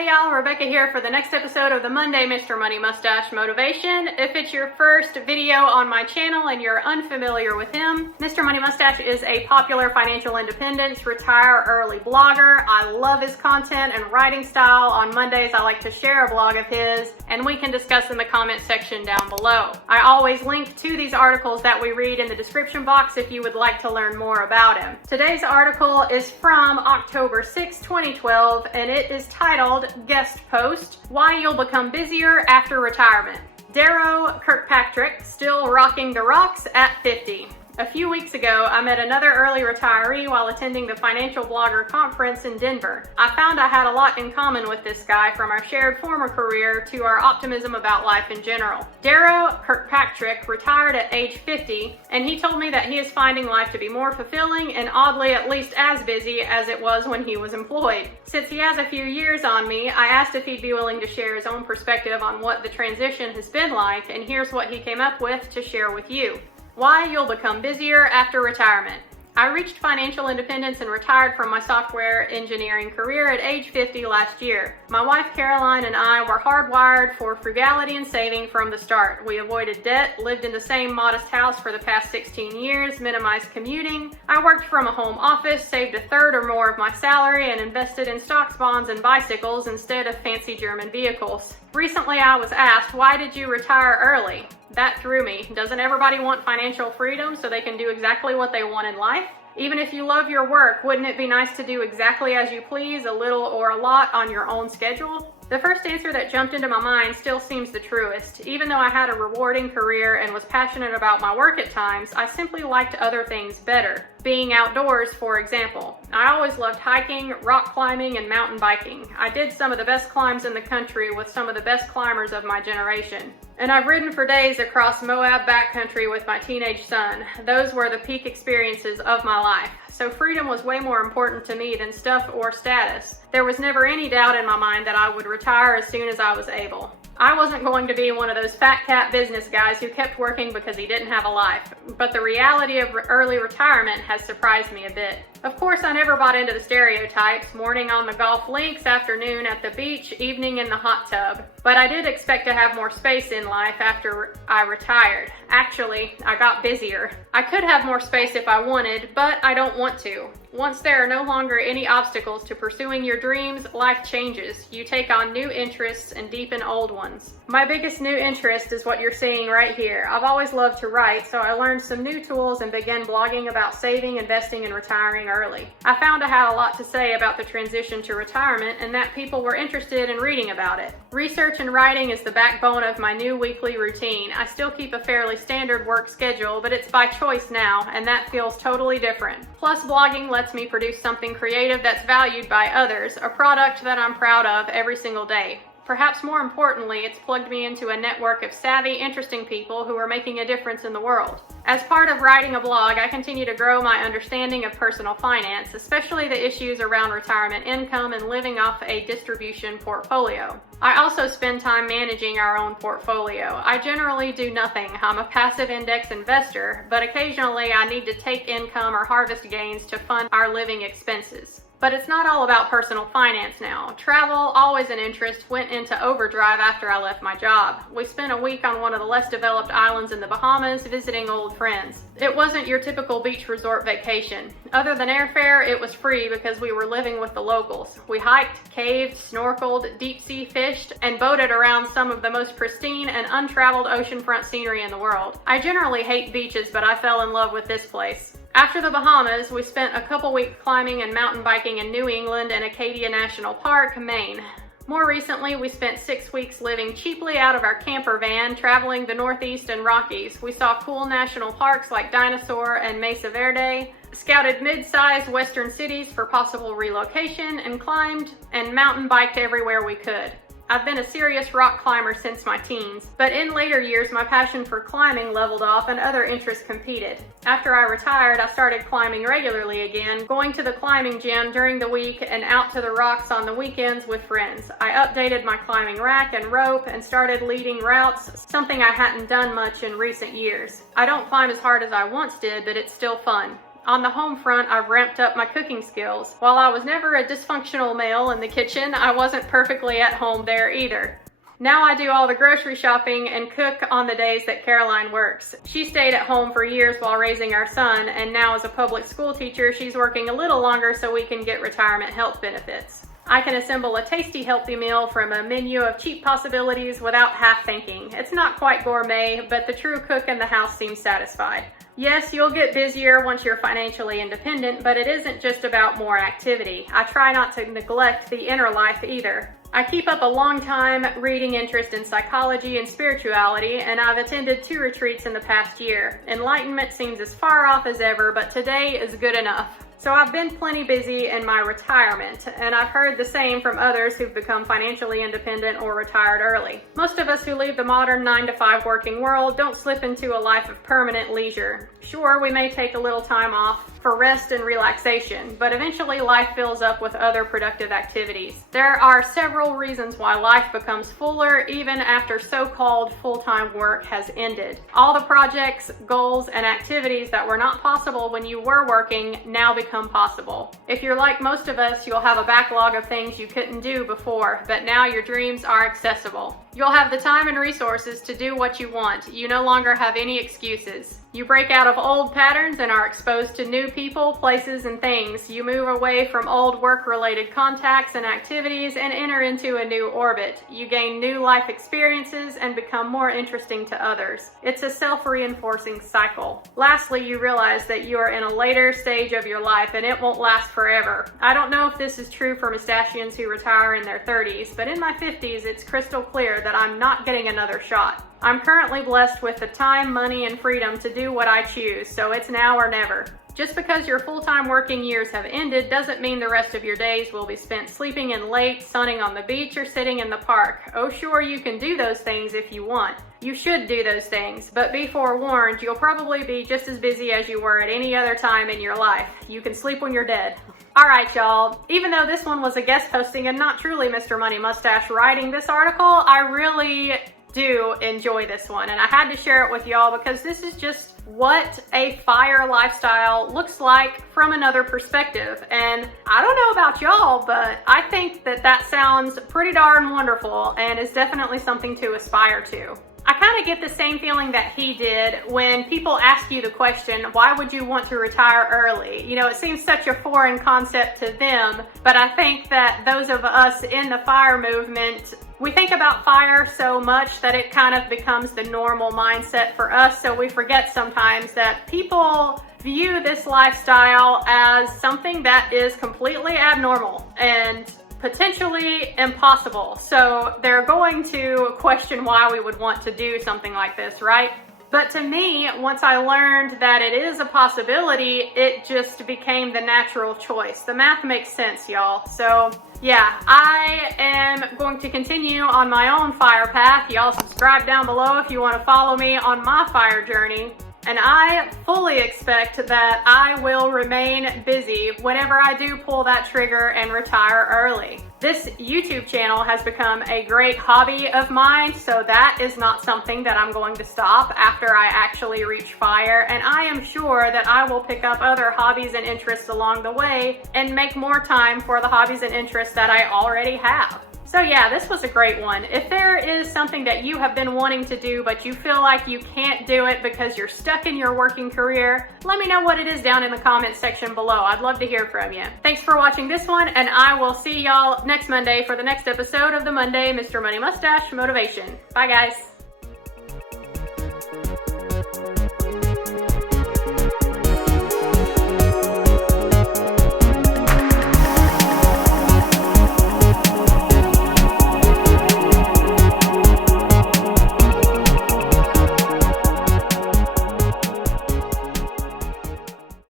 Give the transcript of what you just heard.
Hey y'all, Rebecca here for the next episode of the Monday Mr. Money Mustache Motivation. If it's your first video on my channel and you're unfamiliar with him, Mr. Money Mustache is a popular financial independence, retire early blogger. I love his content and writing style. On Mondays, I like to share a blog of his and we can discuss in the comment section down below. I always link to these articles that we read in the description box if you would like to learn more about him. Today's article is from October 6, 2012, and it is titled Guest Post, Why You'll Become Busier After Retirement. Darrow Kirkpatrick, still rocking the rocks at 50. A few weeks ago, I met another early retiree while attending the Financial Blogger Conference in Denver. I found I had a lot in common with this guy, from our shared former career to our optimism about life in general. Darrow Kirkpatrick retired at age 50, and he told me that he is finding life to be more fulfilling and oddly at least as busy as it was when he was employed. Since he has a few years on me, I asked if he'd be willing to share his own perspective on what the transition has been like, and here's what he came up with to share with you. Why you'll become busier after retirement. I reached financial independence and retired from my software engineering career at age 50 last year. My wife Caroline and I were hardwired for frugality and saving from the start. We avoided debt, lived in the same modest house for the past 16 years, minimized commuting. I worked from a home office, saved a third or more of my salary, and invested in stocks, bonds, and bicycles instead of fancy German vehicles. Recently I was asked, why did you retire early? That threw me. Doesn't everybody want financial freedom so they can do exactly what they want in life? Even if you love your work, wouldn't it be nice to do exactly as you please, a little or a lot, on your own schedule? The first answer that jumped into my mind still seems the truest. Even though I had a rewarding career and was passionate about my work at times, I simply liked other things better. Being outdoors, for example. I always loved hiking, rock climbing, and mountain biking. I did some of the best climbs in the country with some of the best climbers of my generation. And I've ridden for days across Moab backcountry with my teenage son. Those were the peak experiences of my life. So freedom was way more important to me than stuff or status. There was never any doubt in my mind that I would retire as soon as I was able. I wasn't going to be one of those fat cat business guys who kept working because he didn't have a life, but the reality of early retirement has surprised me a bit. Of course, I never bought into the stereotypes, morning on the golf links, afternoon at the beach, evening in the hot tub. But I did expect to have more space in life after I retired. Actually, I got busier. I could have more space if I wanted, but I don't want to. Once there are no longer any obstacles to pursuing your dreams, life changes. You take on new interests and deepen old ones. My biggest new interest is what you're seeing right here. I've always loved to write, so I learned some new tools and began blogging about saving, investing, and retiring early. I found I had a lot to say about the transition to retirement and that people were interested in reading about it. Research and writing is the backbone of my new weekly routine. I still keep a fairly standard work schedule, but it's by choice now, and that feels totally different. Plus, blogging lets me produce something creative that's valued by others, a product that I'm proud of every single day. Perhaps more importantly, it's plugged me into a network of savvy, interesting people who are making a difference in the world. As part of writing a blog, I continue to grow my understanding of personal finance, especially the issues around retirement income and living off a distribution portfolio. I also spend time managing our own portfolio. I generally do nothing. I'm a passive index investor, but occasionally I need to take income or harvest gains to fund our living expenses. But it's not all about personal finance now. Travel, always an interest, went into overdrive after I left my job. We spent a week on one of the less developed islands in the Bahamas visiting old friends. It wasn't your typical beach resort vacation. Other than airfare, it was free because we were living with the locals. We hiked, caved, snorkeled, deep sea fished, and boated around some of the most pristine and untraveled oceanfront scenery in the world. I generally hate beaches, but I fell in love with this place. After the Bahamas, we spent a couple weeks climbing and mountain biking in New England and Acadia National Park, Maine. More recently, we spent 6 weeks living cheaply out of our camper van, traveling the Northeast and Rockies. We saw cool national parks like Dinosaur and Mesa Verde, scouted mid-sized western cities for possible relocation, and climbed and mountain biked everywhere we could. I've been a serious rock climber since my teens, but in later years my passion for climbing leveled off and other interests competed. After I retired, I started climbing regularly again, going to the climbing gym during the week and out to the rocks on the weekends with friends. I updated my climbing rack and rope and started leading routes, something I hadn't done much in recent years. I don't climb as hard as I once did, but it's still fun. On the home front, I've ramped up my cooking skills. While I was never a dysfunctional male in the kitchen, I wasn't perfectly at home there either. Now I do all the grocery shopping and cook on the days that Caroline works. She stayed at home for years while raising our son, and now as a public school teacher, she's working a little longer so we can get retirement health benefits. I can assemble a tasty, healthy meal from a menu of cheap possibilities without half thinking. It's not quite gourmet, but the true cook in the house seems satisfied. Yes, you'll get busier once you're financially independent, but it isn't just about more activity. I try not to neglect the inner life either. I keep up a long time reading interest in psychology and spirituality, and I've attended 2 retreats in the past year. Enlightenment seems as far off as ever, but today is good enough. So I've been plenty busy in my retirement, and I've heard the same from others who've become financially independent or retired early. Most of us who leave the modern 9-to-5 working world don't slip into a life of permanent leisure. Sure, we may take a little time off for rest and relaxation, but eventually life fills up with other productive activities. There are several reasons why life becomes fuller even after so-called full-time work has ended. All the projects, goals, and activities that were not possible when you were working now become possible. If you're like most of us, you'll have a backlog of things you couldn't do before, but now your dreams are accessible. You'll have the time and resources to do what you want. You no longer have any excuses. You break out of old patterns and are exposed to new people, places, and things. You move away from old work-related contacts and activities and enter into a new orbit. You gain new life experiences and become more interesting to others. It's a self-reinforcing cycle. Lastly, you realize that you are in a later stage of your life and it won't last forever. I don't know if this is true for Mustachians who retire in their 30s, but in my 50s, it's crystal clear that I'm not getting another shot. I'm currently blessed with the time, money, and freedom to do what I choose, so it's now or never. Just because your full-time working years have ended doesn't mean the rest of your days will be spent sleeping in late, sunning on the beach, or sitting in the park. Oh, sure, you can do those things if you want. You should do those things, but be forewarned, you'll probably be just as busy as you were at any other time in your life. You can sleep when you're dead. Alright y'all, even though this one was a guest posting and not truly Mr. Money Mustache writing this article, I really do enjoy this one, and I had to share it with y'all because this is just what a FIRE lifestyle looks like from another perspective. And I don't know about y'all, but I think that sounds pretty darn wonderful and is definitely something to aspire to. I kind of get the same feeling that he did when people ask you the question, why would you want to retire early? You know, it seems such a foreign concept to them, but I think that those of us in the FIRE movement, we think about FIRE so much that it kind of becomes the normal mindset for us, so we forget sometimes that people view this lifestyle as something that is completely abnormal and potentially impossible. So they're going to question why we would want to do something like this, right? But to me, once I learned that it is a possibility, it just became the natural choice. The math makes sense, y'all. So yeah, I am going to continue on my own FIRE path. Y'all subscribe down below if you want to follow me on my FIRE journey. And I fully expect that I will remain busy whenever I do pull that trigger and retire early. This YouTube channel has become a great hobby of mine, so that is not something that I'm going to stop after I actually reach FIRE, and I am sure that I will pick up other hobbies and interests along the way and make more time for the hobbies and interests that I already have. So yeah, this was a great one. If there is something that you have been wanting to do, but you feel like you can't do it because you're stuck in your working career, let me know what it is down in the comments section below. I'd love to hear from you. Thanks for watching this one, and I will see y'all next Monday for the next episode of the Monday Mr. Money Mustache Motivation. Bye guys.